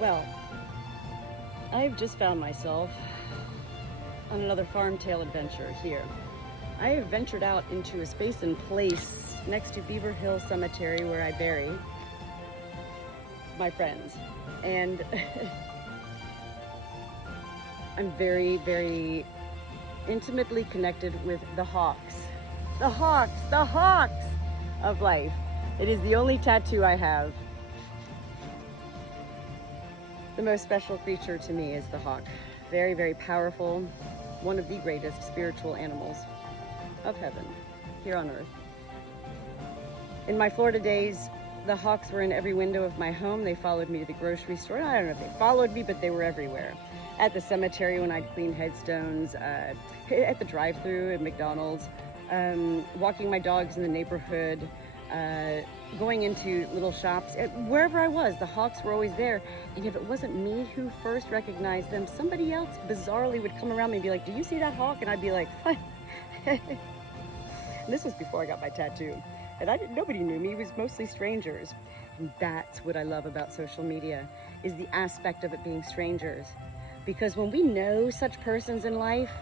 Well, I've just found myself on another Farmtale adventure here. I have ventured out into a space and place next to Beaver Hill Cemetery where I bury my friends. And I'm very, very intimately connected with the hawks. The hawks of life. It is the only tattoo I have. The most special creature to me is the hawk. Very, very powerful. One of the greatest spiritual animals of heaven here on earth. In my Florida days, the hawks were in every window of my home. They followed me to the grocery store. I don't know if they followed me, but they were everywhere. At the cemetery when I'd clean headstones, at the drive-thru at McDonald's, walking my dogs in the neighborhood, going into little shops, wherever I was, the hawks were always there. And if it wasn't me who first recognized them, somebody else bizarrely would come around me and be like, "Do you see that hawk?" And I'd be like, "What?" And this was before I got my tattoo. And nobody knew me, it was mostly strangers. And that's what I love about social media, is the aspect of it being strangers. Because when we know such persons in life,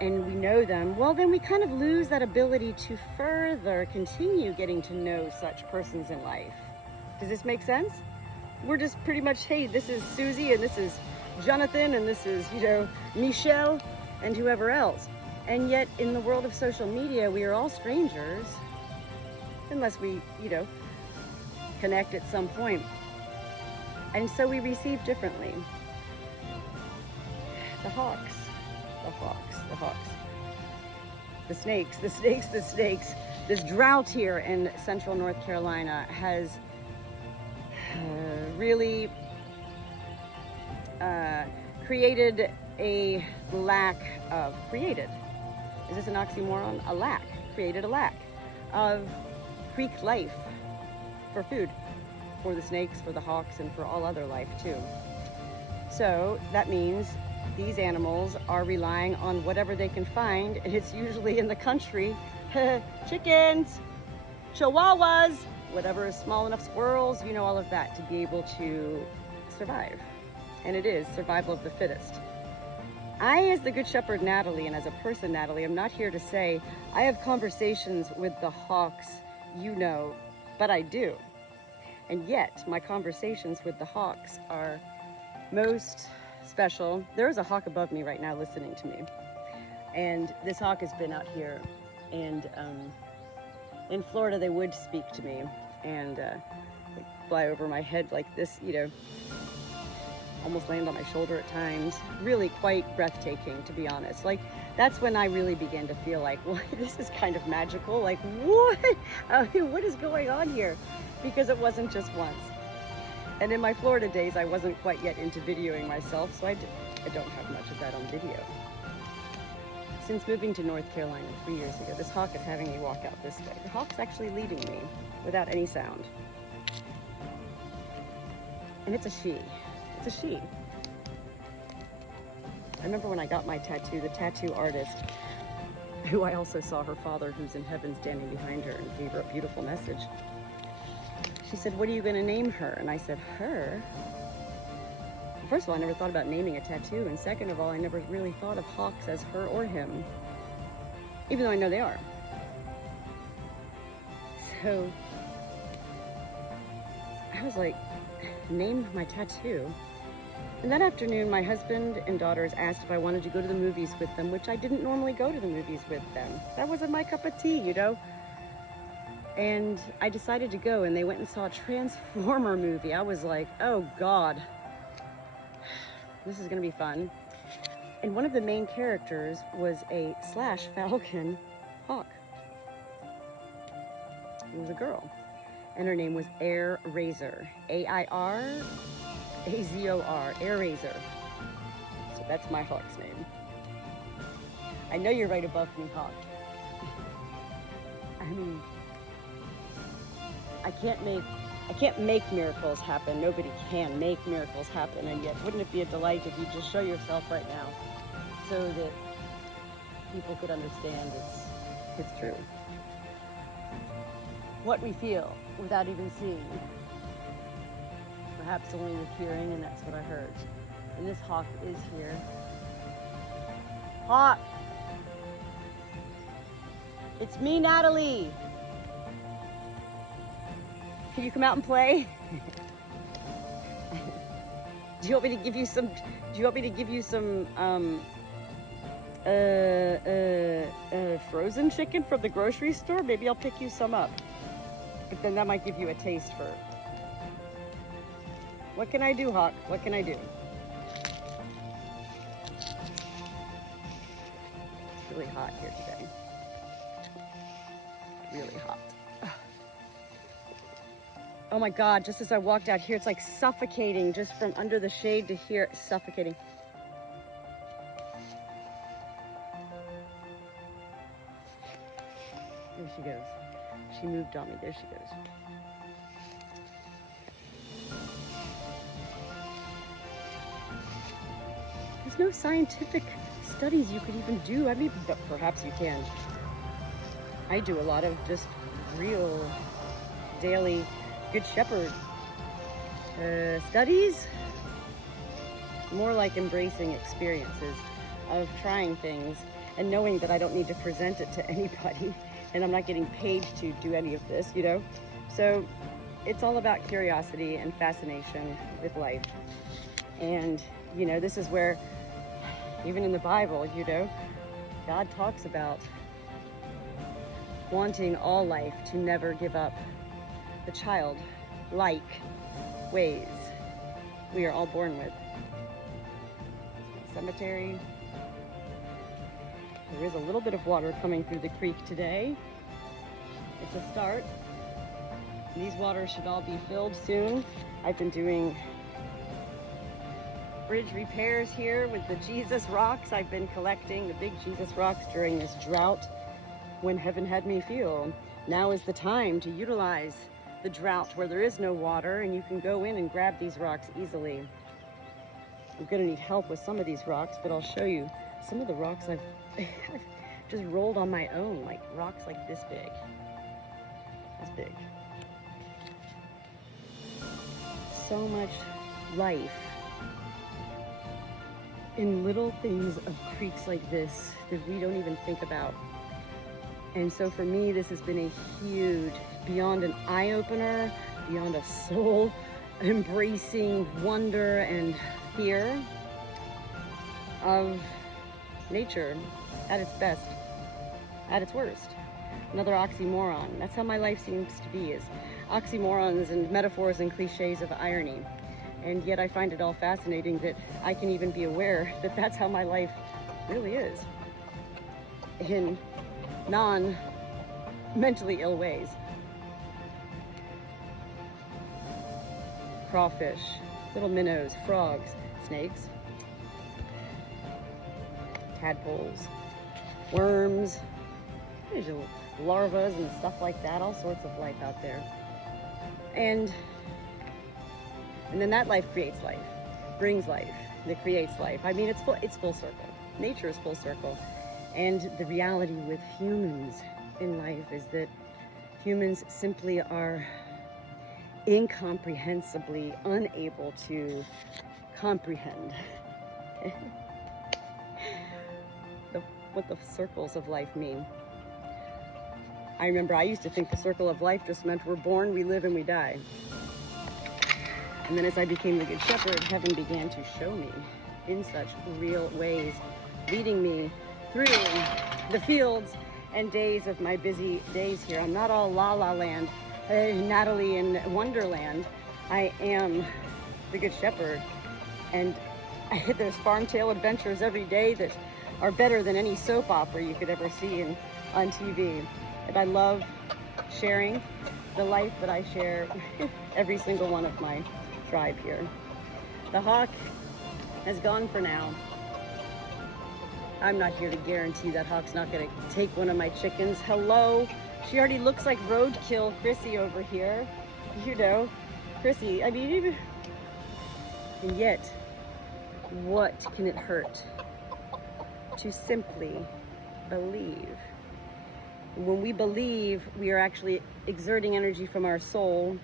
and we know them, well, then we kind of lose that ability to further continue getting to know such persons in life. Does this make sense? We're just pretty much, hey, this is Susie, and this is Jonathan, and this is, Michelle, and whoever else. And yet, in the world of social media, we are all strangers, unless we, connect at some point. And so we receive differently. The hawks. The snakes. This drought here in central North Carolina has really created a lack of, is this an oxymoron? Created a lack of creek life for food, for the snakes, for the hawks, and for all other life too. So that means these animals are relying on whatever they can find, and it's usually in the country. Chickens, chihuahuas, whatever is small enough, squirrels, all of that, to be able to survive. And it is survival of the fittest. I, as the Good Shepherd Natalie, and as a person Natalie, I'm not here to say I have conversations with the hawks, but I do. And yet, my conversations with the hawks are most special. There is a hawk above me right now listening to me. And this hawk has been out here. And in Florida, they would speak to me and fly over my head like this, almost land on my shoulder at times. Really quite breathtaking, to be honest. Like, that's when I really began to feel like, well, this is kind of magical. Like, what? What is going on here? Because it wasn't just once. And in my Florida days, I wasn't quite yet into videoing myself, so I don't have much of that on video. Since moving to North Carolina 3 years ago, this hawk is having me walk out this way. The hawk's actually leading me without any sound. And it's a she. It's a she. I remember when I got my tattoo, the tattoo artist, who I also saw her father, who's in heaven, standing behind her, and gave her a beautiful message. She said, "What are you going to name her?" And I said, "Her?" First of all, I never thought about naming a tattoo. And second of all, I never really thought of hawks as her or him, even though I know they are. So I was like, name my tattoo. And that afternoon, my husband and daughters asked if I wanted to go to the movies with them, which I didn't normally go to the movies with them. That wasn't my cup of tea, And I decided to go, and they went and saw a Transformer movie. I was like, oh God, this is gonna be fun. And one of the main characters was a Falcon hawk. It was a girl, and her name was Air Razor. AIRAZOR, Air Razor. So that's my hawk's name. I know you're right above me, hawk. I mean, I can't make miracles happen. Nobody can make miracles happen. And yet, wouldn't it be a delight if you just show yourself right now so that people could understand it's true. What we feel without even seeing. perhaps only with hearing, and that's what I heard. And this hawk is here. Hawk! It's me, Natalie! Can you come out and play? Do you want me to give you some, frozen chicken from the grocery store? Maybe I'll pick you some up. But then that might give you a taste for it. What can I do, Hawk? What can I do? It's really hot here today. Really hot. Oh my God, just as I walked out here, it's like suffocating just from under the shade to here. It's suffocating. There she goes. She moved on me. There she goes. There's no scientific studies you could even do. I mean, but perhaps you can. I do a lot of just real daily Good Shepherd studies. More like embracing experiences of trying things and knowing that I don't need to present it to anybody, and I'm not getting paid to do any of this, you know? So it's all about curiosity and fascination with life. And, you know, this is where, even in the Bible, you know, God talks about wanting all life to never give up the childlike ways we are all born with. Cemetery. There is a little bit of water coming through the creek today. It's a start. These waters should all be filled soon. I've been doing bridge repairs here with the Jesus rocks. I've been collecting the big Jesus rocks during this drought when heaven had me feel. Now is the time to utilize the drought where there is no water and you can go in and grab these rocks easily. I'm gonna need help with some of these rocks, but I'll show you some of the rocks I've just rolled on my own, like rocks like this big. This big. So much life in little things of creeks like this that we don't even think about. And so for me, this has been a huge, beyond an eye-opener, beyond a soul embracing wonder and fear of nature at its best, at its worst. Another oxymoron. That's how my life seems to be, is oxymorons and metaphors and cliches of irony. And yet I find it all fascinating that I can even be aware that that's how my life really is, in non-mentally ill ways. Crawfish, little minnows, frogs, snakes, tadpoles, worms, there's larvas and stuff like that, all sorts of life out there. And then that life creates life, brings life, that creates life. I mean, it's full circle. Nature is full circle. And the reality with humans in life is that humans simply are incomprehensibly unable to comprehend what the circles of life mean. I remember I used to think the circle of life just meant we're born, we live, and we die. And then as I became the Good Shepherd, heaven began to show me in such real ways, leading me through the fields and days of my busy days here. I'm not all La La Land, Natalie in Wonderland. I am the Good Shepherd, and I hit those Farmtale adventures every day that are better than any soap opera you could ever see on TV. And I love sharing the life that I share with every single one of my tribe here. The hawk has gone for now. I'm not here to guarantee that hawk's not gonna take one of my chickens. Hello, she already looks like roadkill Chrissy over here. You know, Chrissy, I mean, and yet, what can it hurt to simply believe? When we believe, we are actually exerting energy from our soul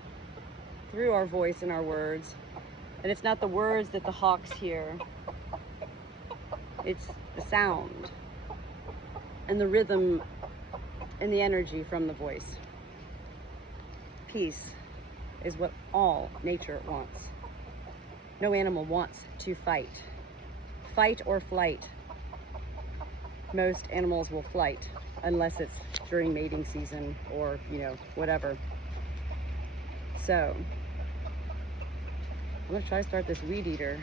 through our voice and our words And it's not the words that the hawks hear. It's the sound and the rhythm and the energy from the voice. Peace is what all nature wants. No animal wants to fight. Fight or flight. Most animals will flight unless it's during mating season or, whatever. So, I'm gonna try to start this weed eater.